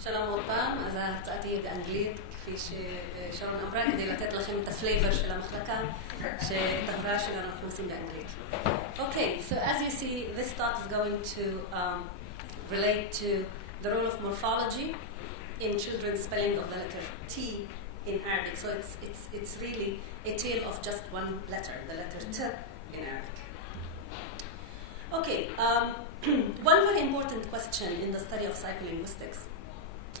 שלום עוד פעם, אז ההרצאה תהיה באנגלית, כפי ששרון אמרה, כדי לתת לכם את הפלייבר של המחלקה, שאת ההוראה שלנו אנחנו עושים באנגלית. Okay, so as you see, this talk is going to relate to the role of morphology in children's spelling of the letter T in Arabic. So it's really a tale of just one letter, the letter T in Arabic. Okay, one very important question in the study of psycholinguistics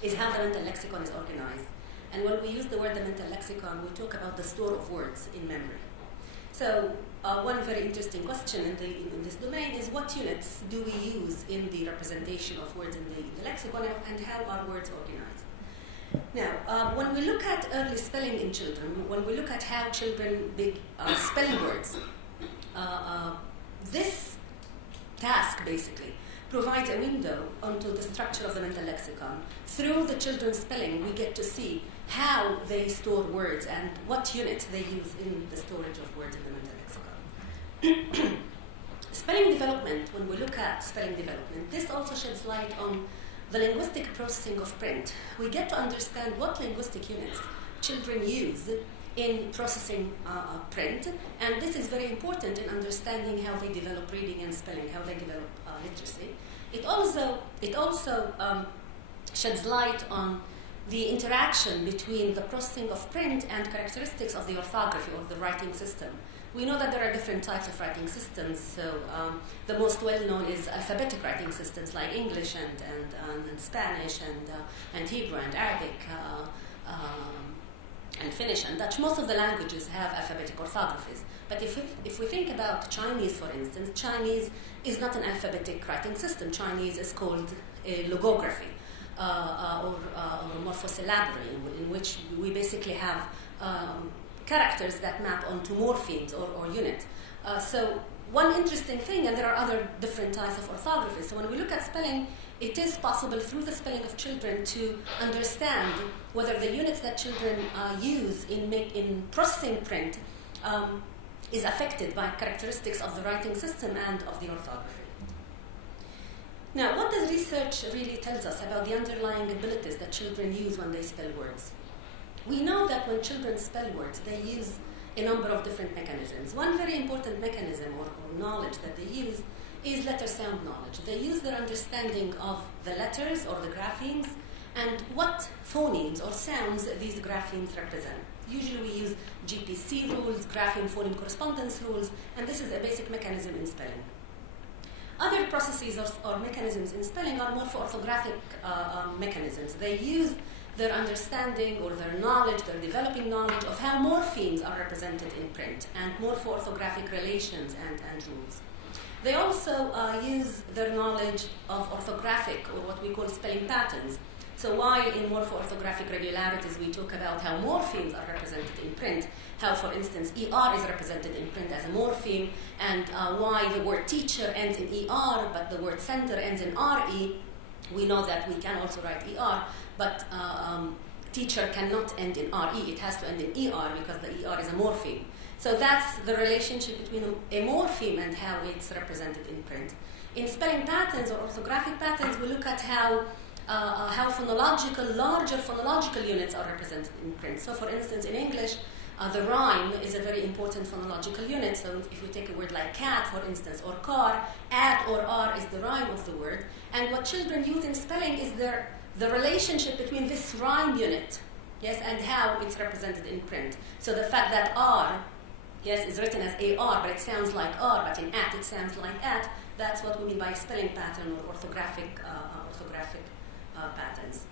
is how the mental lexicon is organized. And when we use the word the mental lexicon, we talk about the store of words in memory. So one very interesting question in this domain is what units do we use in the representation of words in the lexicon, and how are words organized? Now, when we look at early spelling in children, when we look at how children spell words, this task basically provides a window onto the structure of the mental lexicon. Through the children's spelling, we get to see how they store words and what units they use in the storage of words in the mental lexicon. Spelling development, when we look at spelling development, this also sheds light on the linguistic processing of print. We get to understand what linguistic units children use in processing print, and this is very important in understanding how they develop reading and spelling, how they develop literacy. It also sheds light on the interaction between the processing of print and characteristics of the orthography or the writing system. We know that there are different types of writing systems, so the most well-known is alphabetic writing systems like English and Spanish and Hebrew and Arabic and Finnish and Dutch. Most of the languages have alphabetic orthographies. But if we think about Chinese, for instance, Chinese is not an alphabetic writing system. Chinese is called a logography or morphosyllabary, in which we basically have characters that map onto morphemes or unit. So one interesting thing, and there are other different types of orthography. So when we look at spelling, it is possible through the spelling of children to understand whether the units that children use in processing print is affected by characteristics of the writing system and of the orthography. Now, what does research really tells us about the underlying abilities that children use when they spell words? We know that when children spell words, they use a number of different mechanisms. One very important mechanism or knowledge that they use is letter sound knowledge. They use their understanding of the letters or the graphemes and what phonemes or sounds these graphemes represent. Usually we use GPC rules, grapheme phoneme correspondence rules, and this is a basic mechanism in spelling. Other processes or mechanisms in spelling are morpho-orthographic mechanisms. They use their understanding or their knowledge, their developing knowledge of how morphemes are represented in print and morpho-orthographic relations and rules. They also use their knowledge of orthographic or what we call spelling patterns. So while in morpho-orthographic regularities we talk about how morphemes are represented in print, how, for instance, ER is represented in print as a morpheme, and why the word teacher ends in ER, but the word center ends in RE, we know that we can also write ER, but teacher cannot end in RE, it has to end in ER because the ER is a morpheme. So that's the relationship between a morpheme and how it's represented in print. In spelling patterns or orthographic patterns, we look at how larger phonological units are represented in print. So for instance, in English, the rhyme is a very important phonological unit. So if we take a word like cat, for instance, or car, at or r is the rhyme of the word. And what children use in spelling is the relationship between this rhyme unit, yes, and how it's represented in print. So the fact that r, yes, is written as AR, but it sounds like R, but in at it sounds like at, that's what we mean by spelling pattern or orthographic patterns.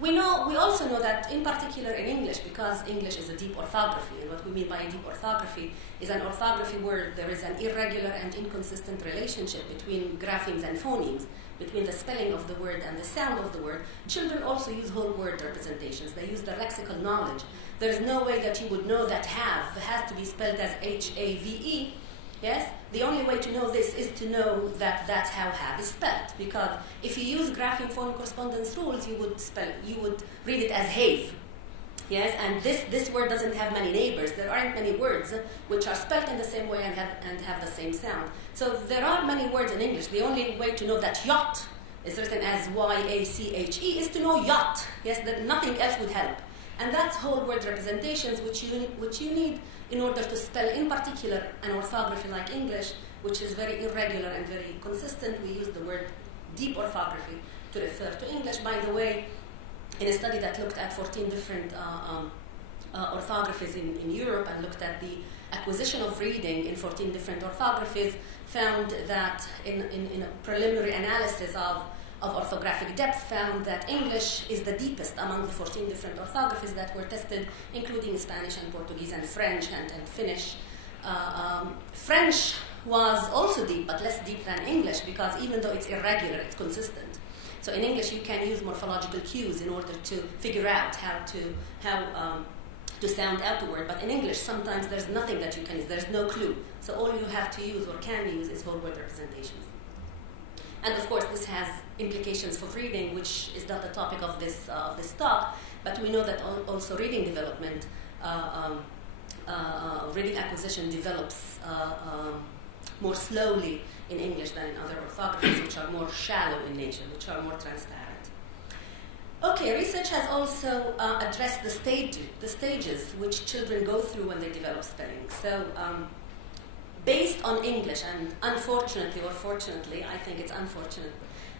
We also know that, in particular in English, because English is a deep orthography, and what we mean by a deep orthography is an orthography where there is an irregular and inconsistent relationship between graphemes and phonemes, between the spelling of the word and the sound of the word. Children also use whole word representations. They use their lexical knowledge. There's no way that you would know that have has to be spelled as H-A-V-E. Yes? The only way to know this is to know that that's how have is spelled. Because if you use grapheme phoneme correspondence rules, you would read it as have. Yes? And this word doesn't have many neighbors. There aren't many words which are spelled in the same way and have the same sound. So there are many words in English. The only way to know that yacht is written as Y-A-C-H-E, is to know yacht. Yes, that nothing else would help. And that's whole word representations which you need in order to spell, in particular, an orthography like English, which is very irregular and very consistent. We use the word deep orthography to refer to English. By the way, in a study that looked at 14 different orthographies in Europe and looked at the acquisition of reading in 14 different orthographies, found that in a preliminary analysis of orthographic depth, found that English is the deepest among the 14 different orthographies that were tested, including Spanish and Portuguese and French and Finnish. French was also deep, but less deep than English, because even though it's irregular, it's consistent. So in English, you can use morphological cues in order to figure out how to sound out the word. But in English, sometimes there's nothing that you can use. There's no clue. So all you have to use or can use is whole word representations. And of course, this has implications for reading, which is not the topic of this talk. But we know that also reading development, reading acquisition develops more slowly in English than in other orthographies, which are more shallow in nature, which are more transparent. Okay, research has also addressed the stages which children go through when they develop spelling. So, based on English, and unfortunately or fortunately, I think it's unfortunate,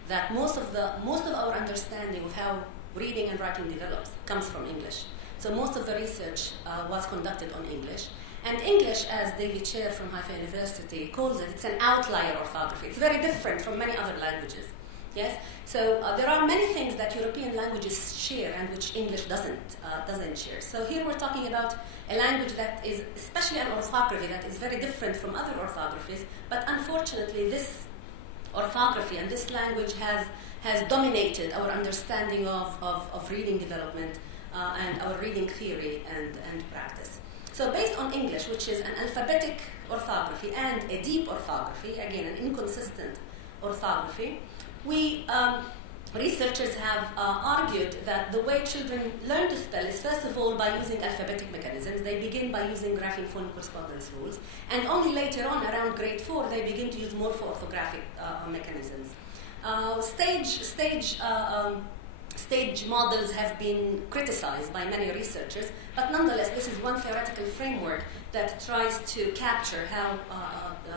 that most of our understanding of how reading and writing develops comes from English. So most of the research was conducted on English. And English, as David Sher from Haifa University calls it, it's an outlier orthography. It's very different from many other languages. Yes? So there are many things that European languages share and which English doesn't share. So here we're talking about a language that is, especially an orthography, that is very different from other orthographies. But unfortunately, this orthography and this language has dominated our understanding of reading development and our reading theory and practice. So based on English, which is an alphabetic orthography and a deep orthography, again, an inconsistent orthography, researchers have argued that the way children learn to spell is, first of all, by using alphabetic mechanisms. They begin by using grapheme phonic correspondence rules, and only later on, around grade 4, they begin to use morpho-orthographic mechanisms. Stage models have been criticized by many researchers, but nonetheless, this is one theoretical framework that tries to capture how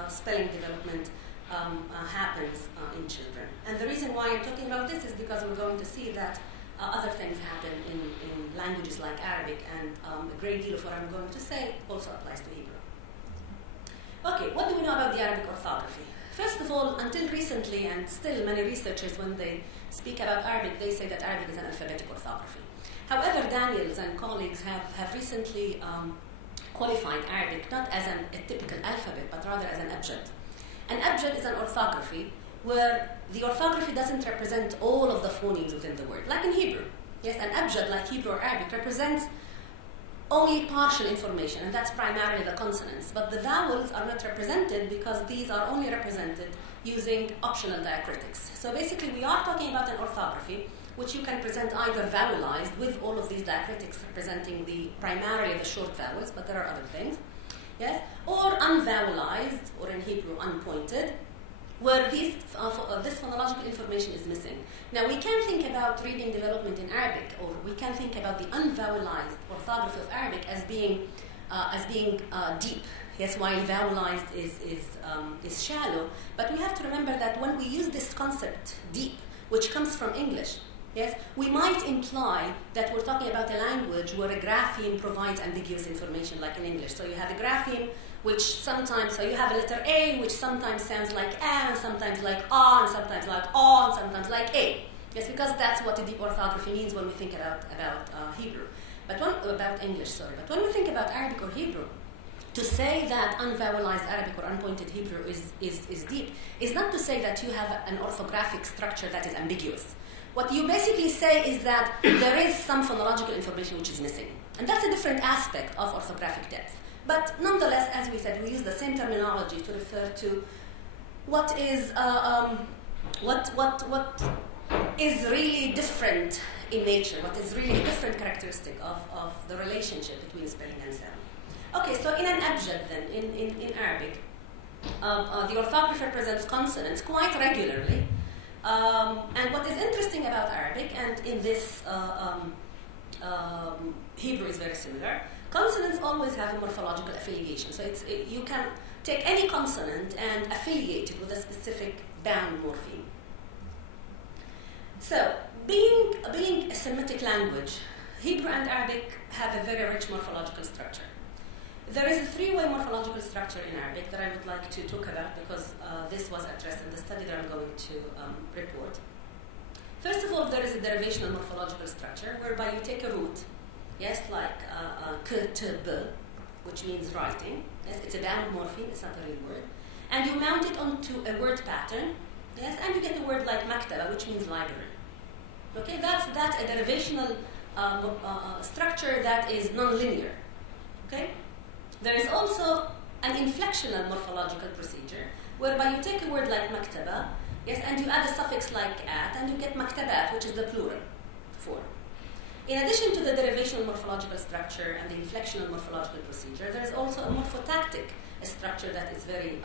spelling development happens in children. And the reason why I'm talking about this is because we're going to see that other things happen in languages like Arabic, and a great deal of what I'm going to say also applies to Hebrew. Okay, what do we know about the Arabic orthography? First of all, until recently, and still many researchers, when they speak about Arabic, they say that Arabic is an alphabetic orthography. However, Daniels and colleagues have recently qualified Arabic not as a typical alphabet, but rather as an abjad. An abjad is an orthography where the orthography doesn't represent all of the phonemes within the word, like in Hebrew. Yes, an abjad, like Hebrew or Arabic, represents only partial information, and that's primarily the consonants. But the vowels are not represented because these are only represented using optional diacritics. So basically, we are talking about an orthography which you can present either vowelized with all of these diacritics representing primarily the short vowels, but there are other things. Yes, or unvowelized, or in Hebrew, unpointed, where this phonological information is missing. Now, we can think about reading development in Arabic, or we can think about the unvowelized orthography of Arabic as being deep. Yes, while vowelized is shallow. But we have to remember that when we use this concept, deep, which comes from English, yes, we might imply that we're talking about a language where a grapheme provides ambiguous information, like in English. So you have a grapheme, which sometimes, so you have a letter A, which sometimes sounds like A, and sometimes like A, and sometimes like O, and sometimes like A. Yes, because that's what a deep orthography means when we think about Hebrew. About English, sorry. But when we think about Arabic or Hebrew, to say that unvowelized Arabic or unpointed Hebrew is deep is not to say that you have an orthographic structure that is ambiguous. What you basically say is that there is some phonological information which is missing. And that's a different aspect of orthographic depth. But nonetheless, as we said, we use the same terminology to refer to what is really different in nature, what is really a different characteristic of the relationship between spelling and sound. Okay, so in an abjad then, in Arabic, the orthography presents consonants quite regularly, And what is interesting about Arabic, and in this Hebrew is very similar, consonants always have a morphological affiliation. So you can take any consonant and affiliate it with a specific bound morpheme. So, being a Semitic language, Hebrew and Arabic have a very rich morphological structure. There is a three-way morphological structure in Arabic that I would like to talk about because this was addressed in the study that I'm going to report. First of all, there is a derivational morphological structure whereby you take a root, yes, like k, t, b, which means writing. Yes, it's a bound morpheme, it's not a real word. And you mount it onto a word pattern, yes, and you get a word like maktaba, which means library. Okay, that's a derivational structure that is non-linear. Okay? There is also an inflectional morphological procedure whereby you take a word like maktaba, yes, and you add a suffix like at, and you get maktabat, which is the plural form. In addition to the derivational morphological structure and the inflectional morphological procedure, there is also a morphotactic structure that is very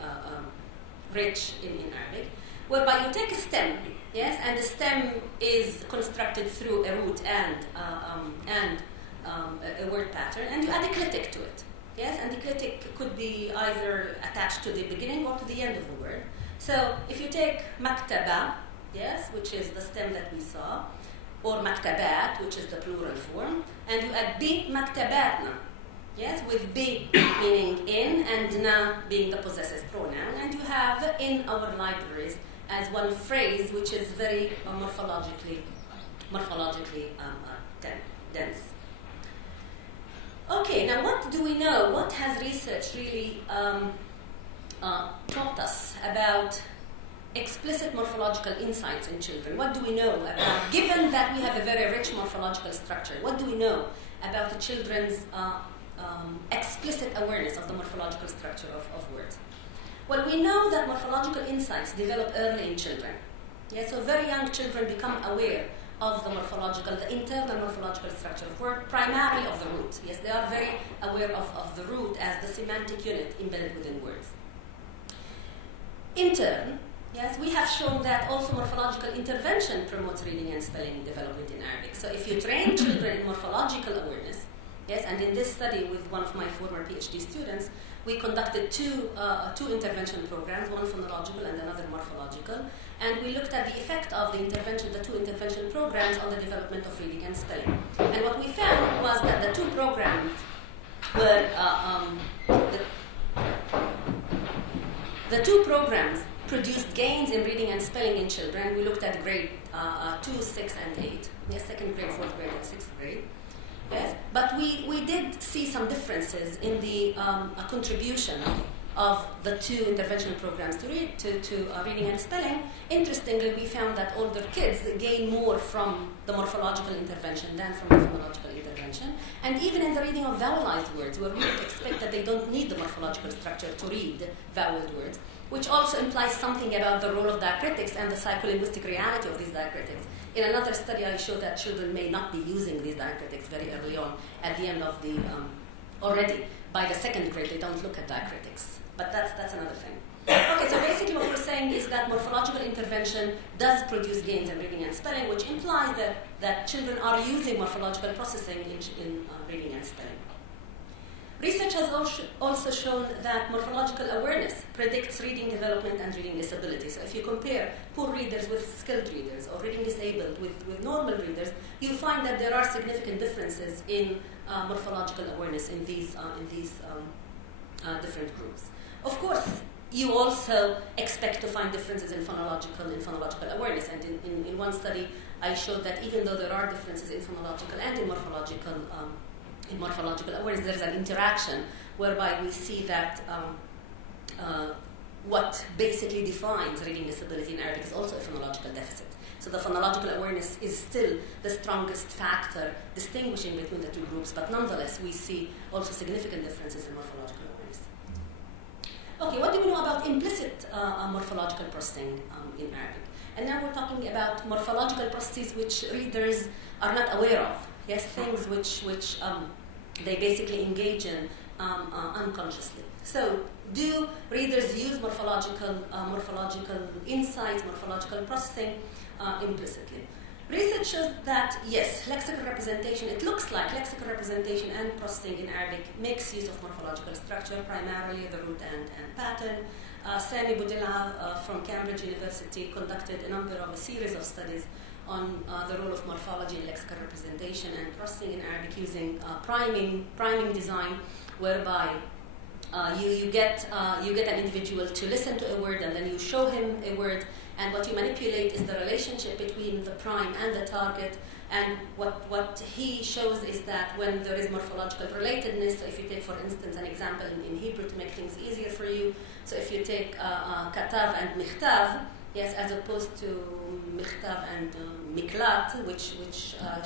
rich in Arabic, whereby you take a stem, yes, and the stem is constructed through a root and a word pattern, and you add a clitic to it. Yes, and the clitic could be either attached to the beginning or to the end of the word. So if you take maktaba, yes, which is the stem that we saw, or maktabat, which is the plural form, and you add bi maktabatna, yes, with bi meaning in and na being the possessive pronoun, and you have in our libraries as one phrase which is very morphologically dense. Okay, now what do we know? What has research really taught us about explicit morphological insights in children? What do we know about, given that we have a very rich morphological structure, what do we know about the children's explicit awareness of the morphological structure of words? Well, we know that morphological insights develop early in children. Yeah, so very young children become aware of the internal morphological structure of word, primarily of the root. Yes, they are very aware of the root as the semantic unit embedded within words. In turn, yes, we have shown that also morphological intervention promotes reading and spelling development in Arabic. So if you train children in morphological awareness, yes, and in this study with one of my former PhD students, we conducted two intervention programs, one phonological and another morphological, and we looked at the effect of the two intervention programs on the development of reading and spelling. And what we found was that the two programs were, the two programs produced gains in reading and spelling in children. We looked at grade 2, 6, and 8, yes, second grade, fourth grade, and sixth grade. Yes, but we did see some differences in the contribution of the two intervention programs to reading and spelling. Interestingly, we found that older kids gain more from the morphological intervention than from the phonological intervention. And even in the reading of vowelized words, where we would expect that they don't need the morphological structure to read voweled words, which also implies something about the role of diacritics and the psycholinguistic reality of these diacritics. In another study, I showed that children may not be using these diacritics very early on. At the end of the, already by the second grade, they don't look at diacritics. But that's another thing. Okay, so basically what we're saying is that morphological intervention does produce gains in reading and spelling, which implies that children are using morphological processing in reading and spelling. Research has also shown that morphological awareness predicts reading development and reading disability. So if you compare poor readers with skilled readers or reading disabled with normal readers, you find that there are significant differences in morphological awareness in these different groups. Of course, you also expect to find differences in phonological awareness. And in one study, I showed that even though there are differences in phonological and in morphological awareness, there is an interaction whereby we see that what basically defines reading disability in Arabic is also a phonological deficit. So the phonological awareness is still the strongest factor distinguishing between the two groups, but nonetheless we see also significant differences in morphological awareness. Okay, what do we know about implicit morphological processing in Arabic? And now we're talking about morphological processes which readers are not aware of. Yes, things which they basically engage in unconsciously. So, do readers use morphological insights, morphological processing implicitly? Research shows that, yes, lexical representation, it looks like lexical representation and processing in Arabic makes use of morphological structure, primarily the root and pattern. Sami Boudila from Cambridge University conducted a series of studies on the role of morphology in lexical representation and processing in Arabic using priming design, whereby you get an individual to listen to a word and then you show him a word, and what you manipulate is the relationship between the prime and the target. And what he shows is that when there is morphological relatedness, so if you take, for instance, an example in Hebrew to make things easier for you, so if you take katav and michtav, yes, as opposed to michtav and miklat, which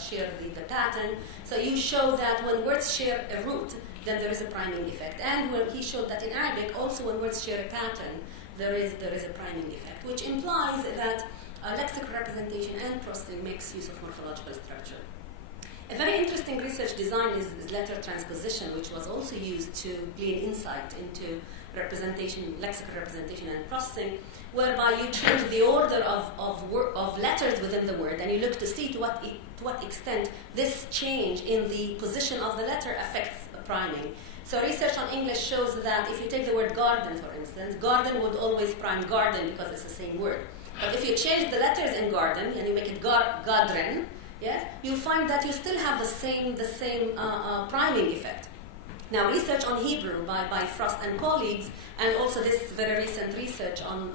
share the pattern, so you show that when words share a root, then there is a priming effect. And he showed that in Arabic, also when words share a pattern, there is a priming effect, which implies that lexical representation and processing makes use of morphological structure. A very interesting research design is letter transposition, which was also used to glean insight into lexical representation and processing, whereby you change the order of letters within the word, and you look to see to what extent this change in the position of the letter affects priming. So research on English shows that if you take the word garden, for instance, garden would always prime garden because it's the same word. But if you change the letters in garden and you make it gadren, yes, you find that you still have the same priming effect. Now, research on Hebrew by Frost and colleagues, and also this very recent research on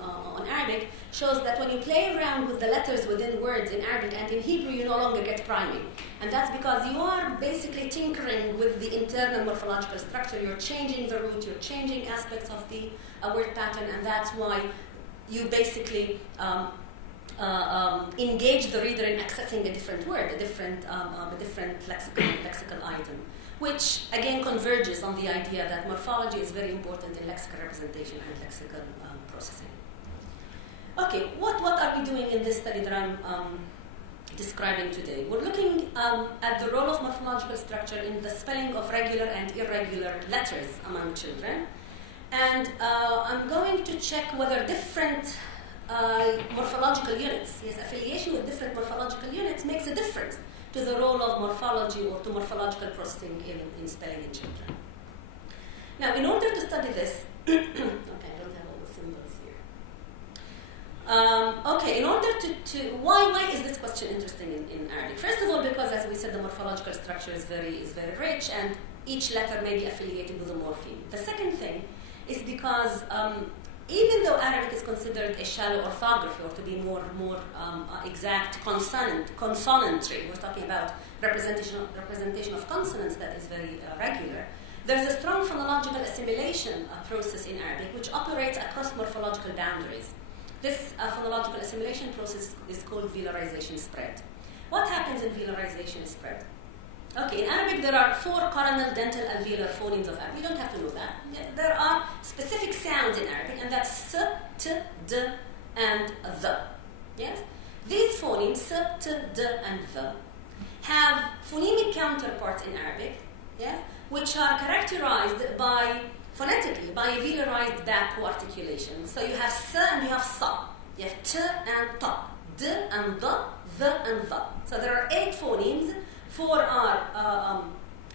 Arabic, shows that when you play around with the letters within words in Arabic and in Hebrew, you no longer get priming. And that's because you are basically tinkering with the internal morphological structure. You're changing the root, you're changing aspects of the word pattern, and that's why you basically engage the reader in accessing a different word, a different lexical item, which again converges on the idea that morphology is very important in lexical representation and lexical processing. Okay, what are we doing in this study that I'm describing today? We're looking at the role of morphological structure in the spelling of regular and irregular letters among children. And I'm going to check whether different morphological units, yes, affiliation with different morphological units makes a difference to the role of morphology or to morphological processing in spelling in children. Now, in order to study this, okay, I don't have all the symbols here. Okay, in order to why is this question interesting in Arabic? First of all, because as we said, the morphological structure is very rich, and each letter may be affiliated with a morpheme. The second thing is because even though Arabic is considered a shallow orthography, or to be more exact, consonantry, we're talking about representation of consonants that is very regular, there's a strong phonological assimilation process in Arabic which operates across morphological boundaries. This phonological assimilation process is called velarization spread. What happens in velarization spread? Okay, in Arabic there are 4 coronal, dental, alveolar phonemes of Arabic. You don't have to know that. There are specific sounds in Arabic, and that's s, t, d, and the. Yes? These phonemes, s, t, d, and the, have phonemic counterparts in Arabic, yes, which are characterized phonetically by a velarized back articulation. So you have s and you have sa. You have t and ta, d and the and the. So there are 8 phonemes. 4 are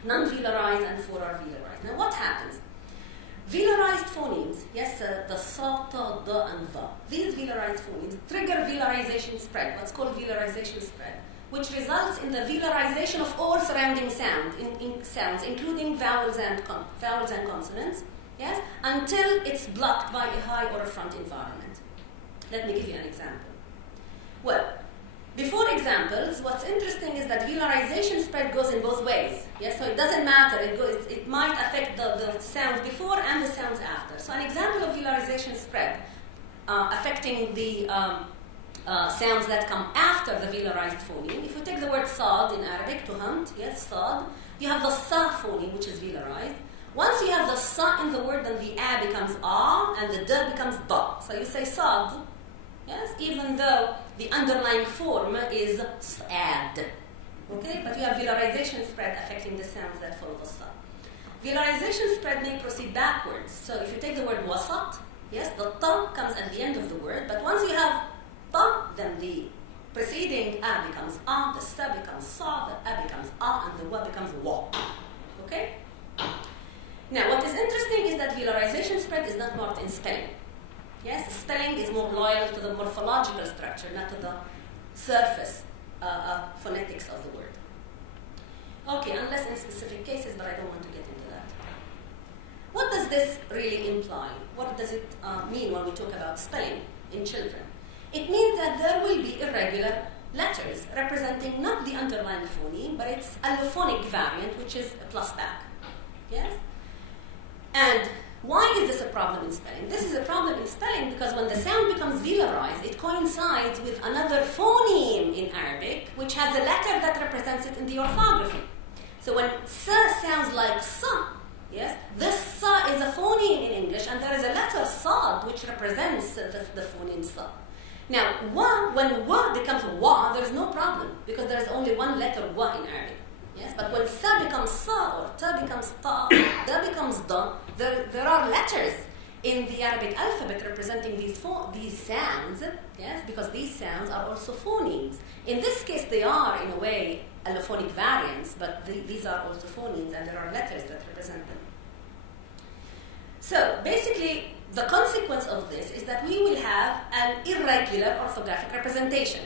non-velarized and 4 are velarized. Now, what happens? Velarized phonemes, yes, the sa, ta, da, and the. These velarized phonemes trigger velarization spread, what's called velarization spread, which results in the velarization of all surrounding sounds, including vowels and consonants, yes, until it's blocked by a high or a front environment. Let me give you an example. Well, before examples, what's interesting is that velarization spread goes in both ways. Yes, so it doesn't matter. It might affect the sounds before and the sounds after. So an example of velarization spread affecting the sounds that come after the velarized phoneme. If we take the word sad in Arabic, to hunt, yes, sad, you have the sa phoneme, which is velarized. Once you have the sa in the word, then the a becomes a and the d becomes da. So you say sad, yes, even though the underlying form is sad. Okay, but you have velarization spread affecting the sounds that follow the sa. velarization spread may proceed backwards. So if you take the word wasat, yes, the ta comes at the end of the word, but once you have ta, then the preceding a becomes a, the sa becomes sa, the a becomes a, and the wa becomes wa. Okay? Now, what is interesting is that velarization spread is not marked in spelling. Yes, spelling is more loyal to the morphological structure, not to the surface phonetics of the word. Okay, unless in specific cases, but I don't want to get into that. What does this really imply? What does it mean when we talk about spelling in children? It means that there will be irregular letters representing not the underlying phoneme, but its allophonic variant, which is a plus back. Yes? And why is this a problem in spelling? This is a problem in spelling because when the sound becomes velarized, it coincides with another phoneme in Arabic, which has a letter that represents it in the orthography. So when sa sounds like sa, yes, this sa is a phoneme in English, and there is a letter sad which represents the phoneme sa. Now, wa, when wa becomes wa, there is no problem because there is only one letter wa in Arabic. Yes, but when sa becomes sa or ta becomes ta, da becomes da, there are letters in the Arabic alphabet representing these sounds, yes, because these sounds are also phonemes. In this case, they are, in a way, allophonic variants, but these are also phonemes, and there are letters that represent them. So, basically, the consequence of this is that we will have an irregular orthographic representation.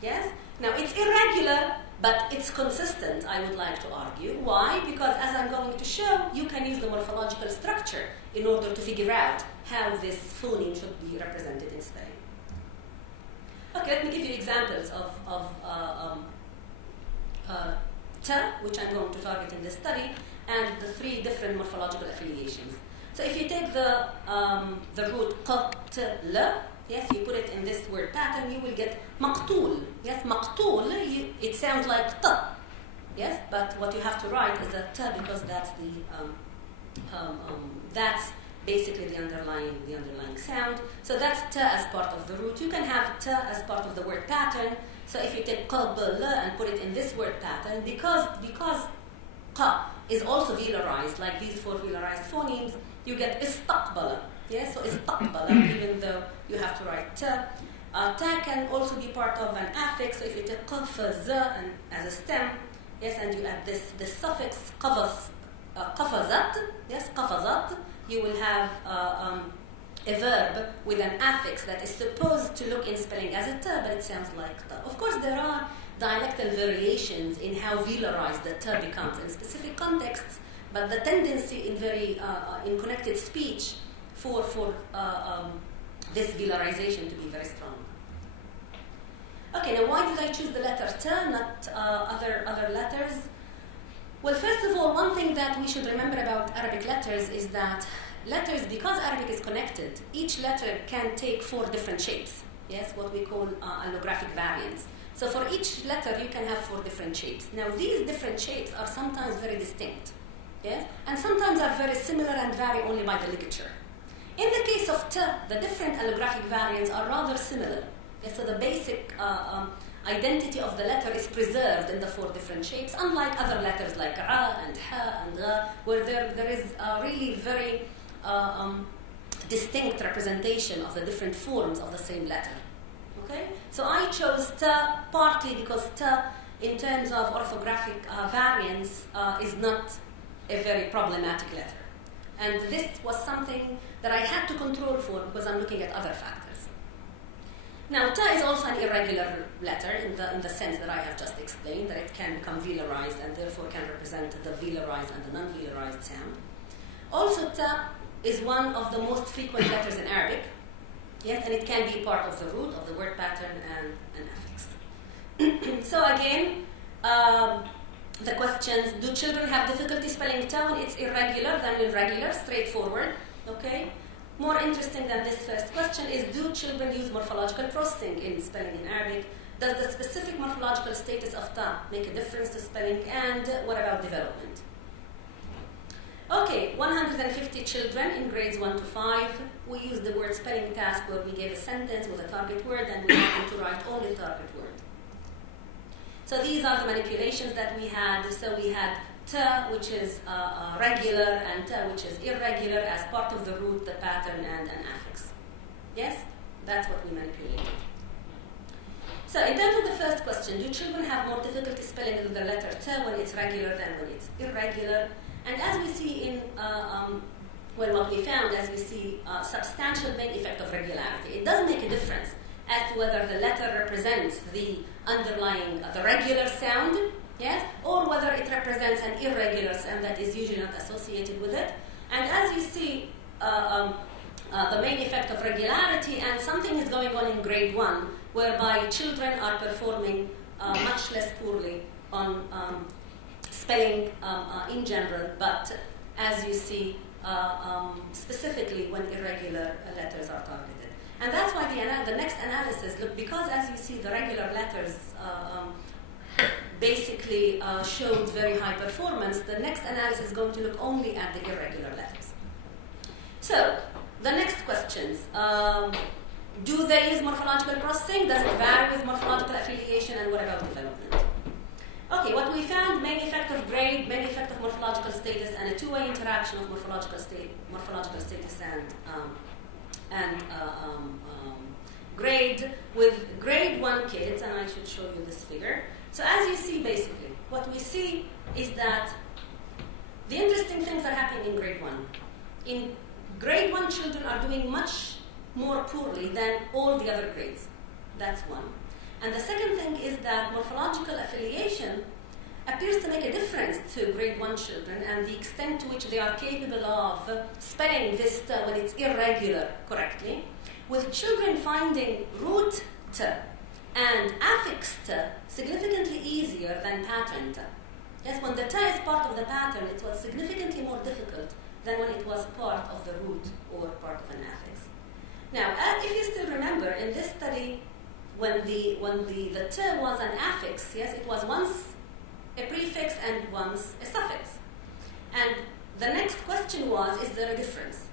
Yes? Now, it's irregular, but it's consistent, I would like to argue. Why? Because, as I'm going to show, you can use the morphological structure in order to figure out how this phoneme should be represented in spelling. Okay, let me give you examples of ta, which I'm going to target in this study, and the three different morphological affiliations. So if you take the root q, t, l, yes, you put it in this word pattern, you will get maqtul. Yes, maqtul, it sounds like t. Yes, but what you have to write is a t because that's that's basically the underlying sound. So that's t as part of the root. You can have t as part of the word pattern. So if you take q, b, l and put it in this word pattern, because q is also velarized, like these four velarized phonemes, you get istaqbala. Yes, so istaqbala, even though you have to write ta. Ta can also be part of an affix. So if you take qaf, z, and as a stem, yes, and you add this suffix qafazat, yes, qafazat, you will have a verb with an affix that is supposed to look in spelling as a ta, but it sounds like ta. Of course, there are dialectal variations in how velarized the ta becomes in specific contexts, but the tendency in connected speech for this velarization to be very strong. Okay, now why did I choose the letter ta, not other letters? Well, first of all, one thing that we should remember about Arabic letters is that letters, because Arabic is connected, each letter can take 4 different shapes. Yes, what we call allographic variants. So for each letter, you can have 4 different shapes. Now, these different shapes are sometimes very distinct, yes, and sometimes are very similar and vary only by the ligature. In the case of ta, the different allographic variants are rather similar. Yes, so the basic identity of the letter is preserved in the 4 different shapes, unlike other letters like a and ha and ga, where there is a really very distinct representation of the different forms of the same letter. Okay? So I chose ta partly because ta, in terms of orthographic variants, is not a very problematic letter. And this was something that I had to control for because I'm looking at other factors. Now, ta is also an irregular letter in the sense that I have just explained, that it can become velarized and therefore can represent the velarized and the non-velarized sound. Also, ta is one of the most frequent letters in Arabic. Yes, and it can be part of the root of the word pattern and an affix. So again, the questions, do children have difficulty spelling ta when it's irregular than in regular? Straightforward, okay? More interesting than this first question is, do children use morphological processing in spelling in Arabic? Does the specific morphological status of ta make a difference to spelling? And what about development? Okay, 150 children in grades 1 to 5. We used the word spelling task where we gave a sentence with a target word and we asked them to write only the target word. So these are the manipulations that we had. So we had t, which is regular, and t, which is irregular, as part of the root, the pattern, and an affix. Yes? That's what we manipulated. So in terms of the first question, do children have more difficulty spelling the letter t when it's regular than when it's irregular? And as we see in, what we found, as we see substantial main effect of regularity, it does make a difference as to whether the letter represents the underlying, the regular sound, yes, or whether it represents an irregular sound that is usually not associated with it. And as you see, the main effect of regularity, and something is going on in grade 1, whereby children are performing much less poorly on spelling in general, but as you see, specifically when irregular letters are targeted. And that's why the next analysis, look, because as you see, the regular letters basically showed very high performance, the next analysis is going to look only at the irregular letters. So, the next questions. Do they use morphological processing? Does it vary with morphological affiliation? And what about development? Okay, what we found, main effect of grade, main effect of morphological status, and a two-way interaction of morphological status and grade with grade 1 kids, and I should show you this figure. So as you see, basically, what we see is that the interesting things are happening in grade 1. In grade 1, children are doing much more poorly than all the other grades. That's one. And the second thing is that morphological affiliation appears to make a difference to grade 1 children and the extent to which they are capable of spelling this t when it's irregular correctly, with children finding root t and affix t significantly easier than pattern t. Yes, when the t is part of the pattern, it was significantly more difficult than when it was part of the root or part of an affix. Now, if you still remember, in this study, when the t was an affix, yes, it was once a prefix and once a suffix. And the next question was, is there a difference?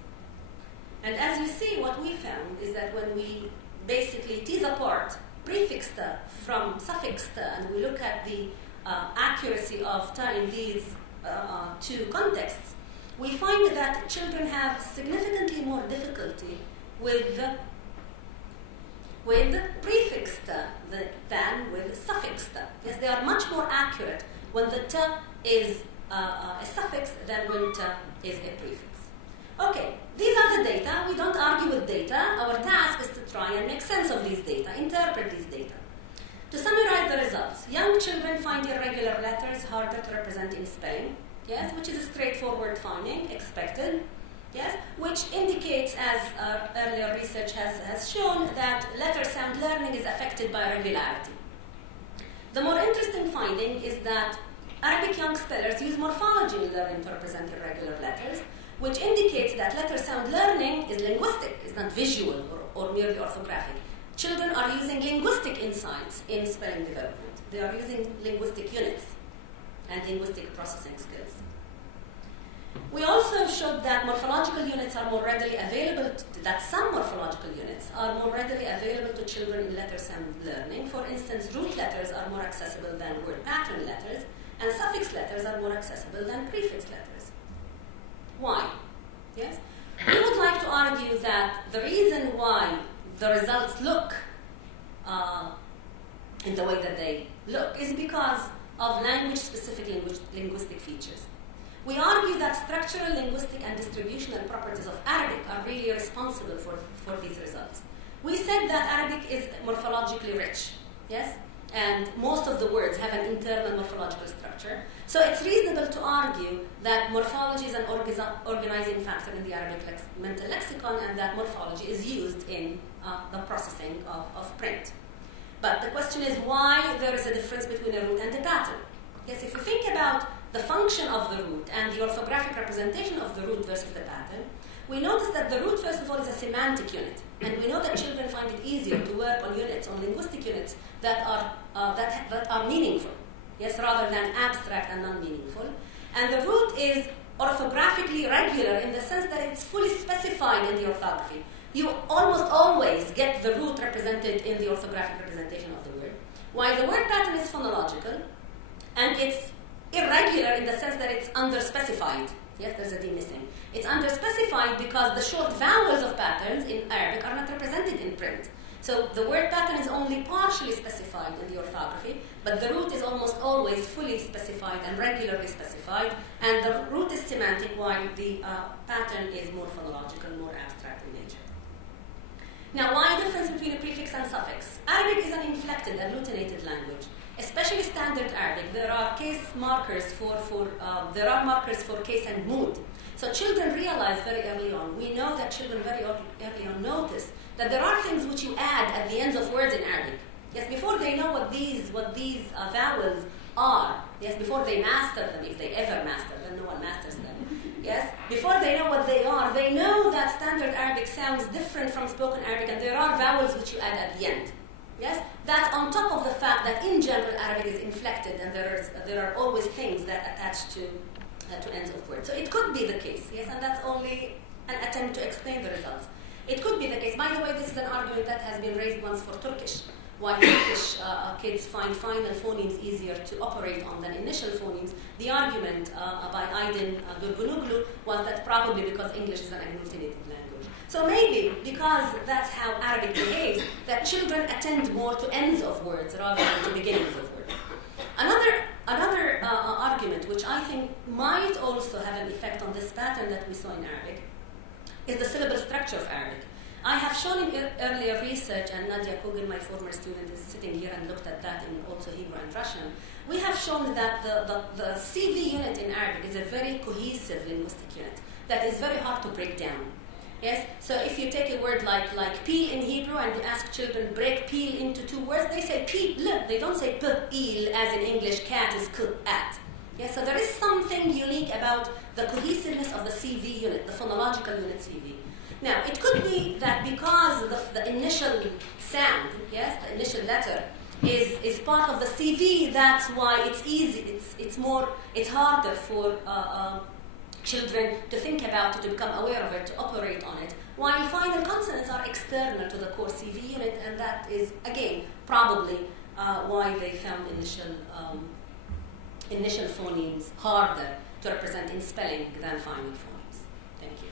And as you see, what we found is that when we basically tease apart prefix t from suffix t, and we look at the accuracy of t in these two contexts, we find that children have significantly more difficulty with prefix t than with suffix t. Yes, they are much more accurate when the t is a suffix than when t is a prefix. Okay, these are the data. We don't argue with data. Our task is to try and make sense of these data, interpret these data. To summarize the results, young children find irregular letters harder to represent in spelling, yes, which is a straightforward finding, expected. Yes, which indicates, as earlier research has shown, that letter sound learning is affected by regularity. The more interesting finding is that Arabic young spellers use morphology in learning to represent irregular letters, which indicates that letter sound learning is linguistic, is not visual or merely orthographic. Children are using linguistic insights in spelling development. They are using linguistic units and linguistic processing skills. We also showed that morphological units are more readily available, that some morphological units are more readily available to children in letter sound learning. For instance, root letters are more accessible than word pattern letters, and suffix letters are more accessible than prefix letters. Why? Yes? We would like to argue that the reason why the results look in the way that they look is because of language-specific linguistic features. We argue that structural, linguistic, and distributional properties of Arabic are really responsible for these results. We said that Arabic is morphologically rich, yes? And most of the words have an internal morphological structure. So it's reasonable to argue that morphology is an organizing factor in the Arabic mental lexicon, and that morphology is used in the processing of print. But the question is why there is a difference between a root and a pattern. Yes, if you think about the function of the root and the orthographic representation of the root versus the pattern, we notice that the root, first of all, is a semantic unit. And we know that children find it easier to work on units, on linguistic units, that are meaningful, yes, rather than abstract and non-meaningful. And the root is orthographically regular in the sense that it's fully specified in the orthography. You almost always get the root represented in the orthographic representation of the word, while the word pattern is phonological, and it's irregular in the sense that it's underspecified. Yes, there's a D missing. It's underspecified because the short vowels of patterns in Arabic are not represented in print. So the word pattern is only partially specified in the orthography, but the root is almost always fully specified and regularly specified, and the root is semantic while the pattern is more phonological, more abstract in nature. Now, why a difference between a prefix and suffix? Arabic is an inflected, agglutinated language. Especially standard Arabic, there are case markers markers for case and mood. So children realize very early on, we know that children very early on notice that there are things which you add at the ends of words in Arabic. Yes, before they know what these vowels are, yes, before they master them, if they ever master them, no one masters them. Yes, before they know what they are, they know that standard Arabic sounds different from spoken Arabic, and there are vowels which you add at the end. Yes, that's on top of the fact that in general Arabic is inflected, and there are always things that attach to ends of words. So it could be the case, yes, and that's only an attempt to explain the results. It could be the case. By the way, this is an argument that has been raised once for Turkish. Why Turkish kids find final phonemes easier to operate on than initial phonemes. The argument by Aydin Durgunoglu was that probably because English is an agglutinated language. So maybe because that's how Arabic behaves, that children attend more to ends of words rather than to beginnings of words. Another argument, which I think might also have an effect on this pattern that we saw in Arabic, is the syllable structure of Arabic. I have shown in earlier research, and Nadia Kogin, my former student, is sitting here and looked at that in also Hebrew and Russian. We have shown that the CV unit in Arabic is a very cohesive linguistic unit that is very hard to break down. Yes, so if you take a word like peel in Hebrew and you ask children break peel into two words, they say peel. They don't say p-il as in English cat is k-at. Yes, so there is something unique about the cohesiveness of the CV unit, the phonological unit CV. Now, it could be that because the initial sound, yes, the initial letter, is part of the CV, that's why it's easy, it's harder for children to think about it, to become aware of it, to operate on it, while final consonants are external to the core CV unit, and that is, again, probably why they found initial phonemes harder to represent in spelling than final phonemes. Thank you.